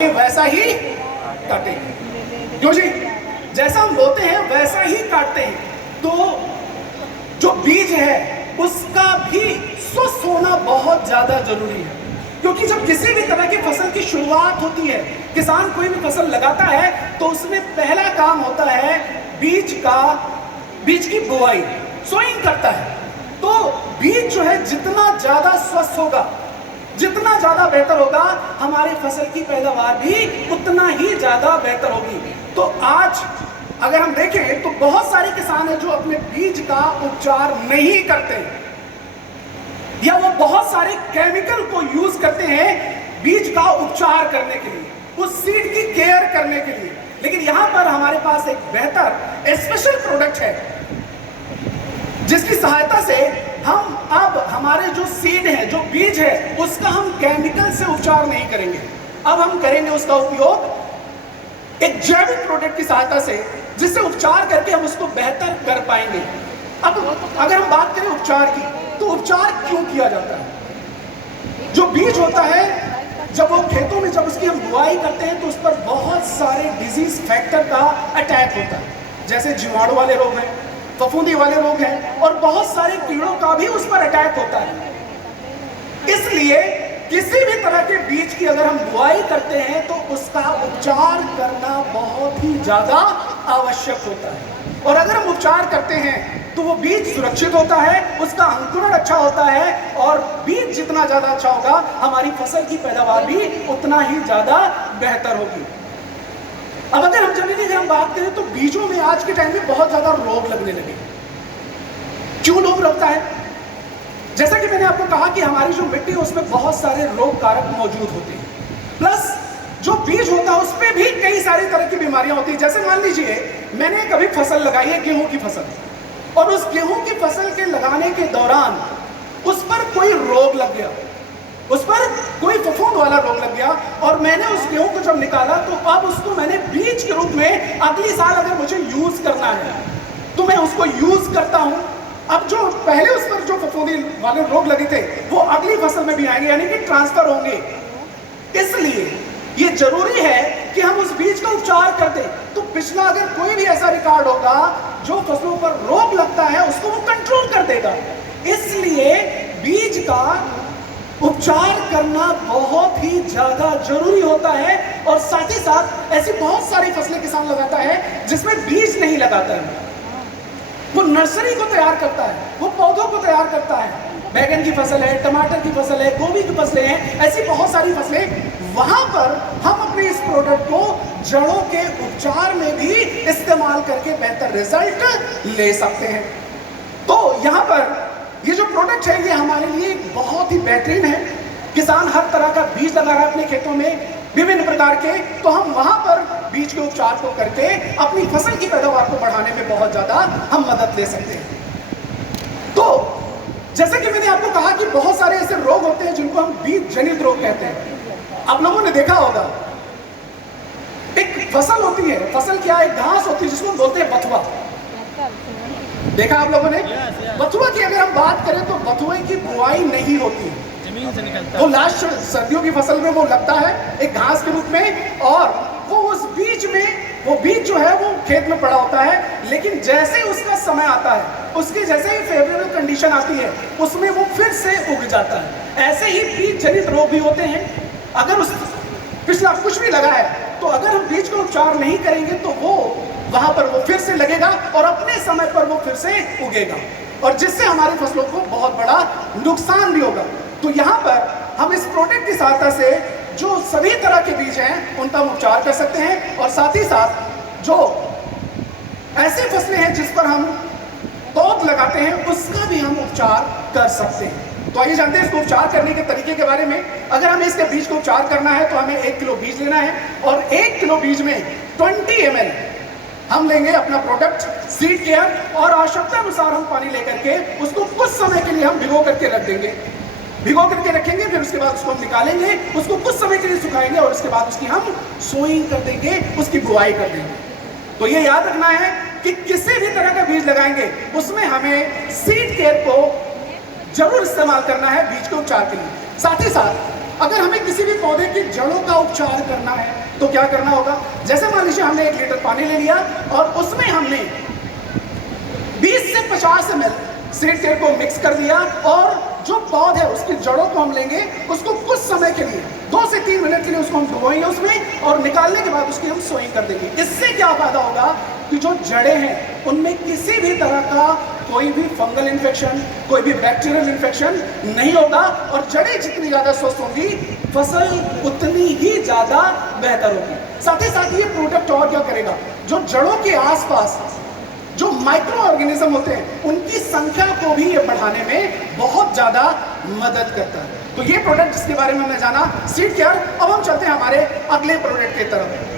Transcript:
वैसा ही काटेंगे। क्यों जी? जैसा हम बोते हैं वैसा ही काटते हैं। तो जो बीज है उसका भी स्वस्थ होना बहुत ज्यादा जरूरी है, क्योंकि जब किसी भी तरह की फसल की शुरुआत होती है, किसान कोई भी फसल लगाता है तो उसमें पहला काम होता है बीज की बुआई, सोइंग करता है। तो बीज जो है जितना ज्यादा स्वस्थ होगा, जितना ज्यादा बेहतर होगा, हमारी फसल की पैदावार भी उतना ही ज्यादा बेहतर होगी। तो आज अगर हम देखें तो बहुत सारे किसान हैं जो अपने बीज का उपचार नहीं करते, या वो बहुत सारे केमिकल को यूज करते हैं बीज का उपचार करने के लिए, उस सीड की केयर करने के लिए। लेकिन यहां पर हमारे पास एक बेहतर स्पेशल प्रोडक्ट है जिसकी सहायता से हम अब हमारे जो सीड है, जो बीज है, उसका हम केमिकल से उपचार नहीं करेंगे। अब हम करेंगे उसका उपयोग एक जैविक प्रोडक्ट की सहायता से, जिससे उपचार करके हम उसको बेहतर कर पाएंगे। अब अगर हम बात करें उपचार की, तो उपचार क्यों किया जाता है? जो बीज होता है, जब वो खेतों में जब उसकी हम बुआई करते हैं तो उस पर बहुत सारे डिजीज फैक्टर का अटैक होता है, जैसे जीवाणु वाले रोग हैं, फफूंदी वाले रोग हैं, और बहुत सारे कीड़ों का भी उस पर अटैक होता है। इसलिए किसी भी तरह के बीज की अगर हम बुआई करते हैं तो उसका उपचार करना बहुत ही ज्यादा आवश्यक होता है। और अगर हम उपचार करते हैं तो वो बीज सुरक्षित होता है, उसका अंकुरण अच्छा होता है, और बीज जितना ज्यादा अच्छा होगा, हमारी फसल की पैदावार भी उतना ही ज्यादा बेहतर होगी। अब अगर हम जमीनी की हम बात करें तो बीजों में आज के टाइम में बहुत ज्यादा रोग लगने लगे। क्यों रोग लगता है? जैसा कि मैंने आपको कहा कि हमारी जो मिट्टी है उसमें बहुत सारे रोग कारक मौजूद होते हैं, प्लस जो बीज होता है उसमें भी कई सारी तरह की बीमारियां होती हैं। जैसे मान लीजिए मैंने कभी फसल लगाई है, गेहूं की फसल, और उस गेहूं की फसल के लगाने के दौरान उस पर कोई रोग लग गया, उस पर कोई फफूंद वाला रोग लग गया, और मैंने उस गेहूं को जब निकाला तो अब उसको मैंने बीज के रूप में अगली साल अगर मुझे यूज करना है तो मैं उसको यूज करता हूं। अब जो पहले उस पर जो फफूंदी वाले रोग लगे थे वो अगली फसल में भी आएंगे, यानी कि ट्रांसफर होंगे। इसलिए ये जरूरी है कि हम उस बीज का उपचार कर दें। तो पिछला अगर कोई भी ऐसा रिकॉर्ड होगा जो फसलों पर रोग लगता है उसको वो कंट्रोल कर देगा। इसलिए बीज का उपचार करना बहुत ही ज्यादा जरूरी होता है। और साथ ही साथ ऐसी बहुत सारी फसलें किसान लगाता है जिसमें बीज नहीं लगाता है, वो नर्सरी को तैयार करता है, वो पौधों को तैयार करता है। बैगन की फसल है, टमाटर की फसल है, गोभी की फसलें हैं, ऐसी बहुत सारी फसलें, वहां पर हम अपने इस प्रोडक्ट को जड़ों के उपचार में भी इस्तेमाल करके बेहतर रिजल्ट ले सकते हैं। तो यहां पर ये जो प्रोडक्ट है ये हमारे लिए बहुत ही बेहतरीन है। किसान हर तरह का बीज लगा रहा है अपने खेतों में विभिन्न प्रकार के, तो हम वहां पर बीज के उपचार को करके अपनी फसल की पैदावार को बढ़ाने में बहुत ज्यादा हम मदद ले सकते हैं। तो जैसे कि मैंने आपको कहा कि बहुत सारे ऐसे रोग होते हैं जिनको हम बीज जनित रोग कहते हैं। आप लोगों ने देखा होगा एक फसल होती है, फसल क्या है, घास होती है जिसको हम बोलते हैं बथुआ। देखा आप लोगों ने? बथुआ की अगर हम बात करें तो बथुए की बुआई नहीं होती है, जमीन से निकलता है, वो लास्ट सर्दियों की फसल में वो लगता है एक घास के रूप में, और वो उस बीज में वो बीज जो है वो खेत में पड़ा होता है। लेकिन जैसे ही उसका समय आता है, उसकी जैसे ही फेवरेबल कंडीशन आती है, उसमें वो फिर से उग जाता है। ऐसे ही बीज जनित रोग भी होते हैं। अगर उस पिछला कुछ भी लगा है तो अगर हम बीज का उपचार नहीं करेंगे तो वो वहां पर वो फिर से लगेगा और अपने समय पर वो फिर से उगेगा, और जिससे हमारी फसलों को बहुत बड़ा नुकसान भी होगा। तो यहाँ पर हम इस प्रोडक्ट की सहायता से जो सभी तरह के बीज हैं उनका उपचार कर सकते हैं, और साथ ही साथ जो ऐसी फसलें हैं जिस पर हम पौध लगाते हैं उसका भी हम उपचार कर सकते हैं। तो आइए जानते हैं इसको उपचार करने के तरीके के बारे में। अगर हमें इसके बीज को उपचार करना है तो हमें 1 किलो बीज लेना है, और 1 किलो बीज में 20 ml हम लेंगे अपना प्रोडक्ट सीड केयर, और आवश्यकता अनुसार हम पानी लेकर के उसको कुछ समय के लिए हम भिगो करके रख देंगे, भिगो करके रखेंगे। फिर उसके बाद उसको हम निकालेंगे, उसको कुछ समय के लिए सुखाएंगे, और उसके बाद उसकी हम सोइंग कर देंगे, उसकी बुआई कर देंगे। तो ये याद रखना है कि किसी भी तरह का बीज लगाएंगे उसमें हमें सीड केयर को जरूर इस्तेमाल करना है बीज के उपचार के लिए। साथ ही साथ अगर हमें किसी भी पौधे की जड़ों का उपचार करना है तो क्या करना होगा? जैसे मान लीजिए हमने 1 लीटर पानी ले लिया और उसमें हमने 20 से 50 ml सीड तेल को मिक्स कर दिया और जो पौध है उसकी जड़ों को हम लेंगे, उसको कुछ समय के लिए 2 से 3 मिनट के लिए उसको हम डुबोएंगे उसमें और निकालने के बाद उसकी हम सोइंग कर देंगे। इससे क्या फायदा होगा कि जो जड़ें हैं उनमें किसी भी तरह का कोई भी फंगल इन्फेक्शन, कोई भी बैक्टीरियल इन्फेक्शन नहीं होगा और जड़ें जितनी ज्यादा स्वस्थ होंगी फसल उतनी ही ज्यादा बेहतर होगी। साथ ही साथ ये प्रोडक्ट और क्या करेगा, जो जड़ों के आसपास जो माइक्रो ऑर्गेनिज्म होते हैं उनकी संख्या को भी ये बढ़ाने में बहुत ज्यादा मदद करता है। तो ये प्रोडक्ट जिसके बारे में हमने जाना सीड केयर। अब हम चलते हैं हमारे अगले प्रोडक्ट की तरफ।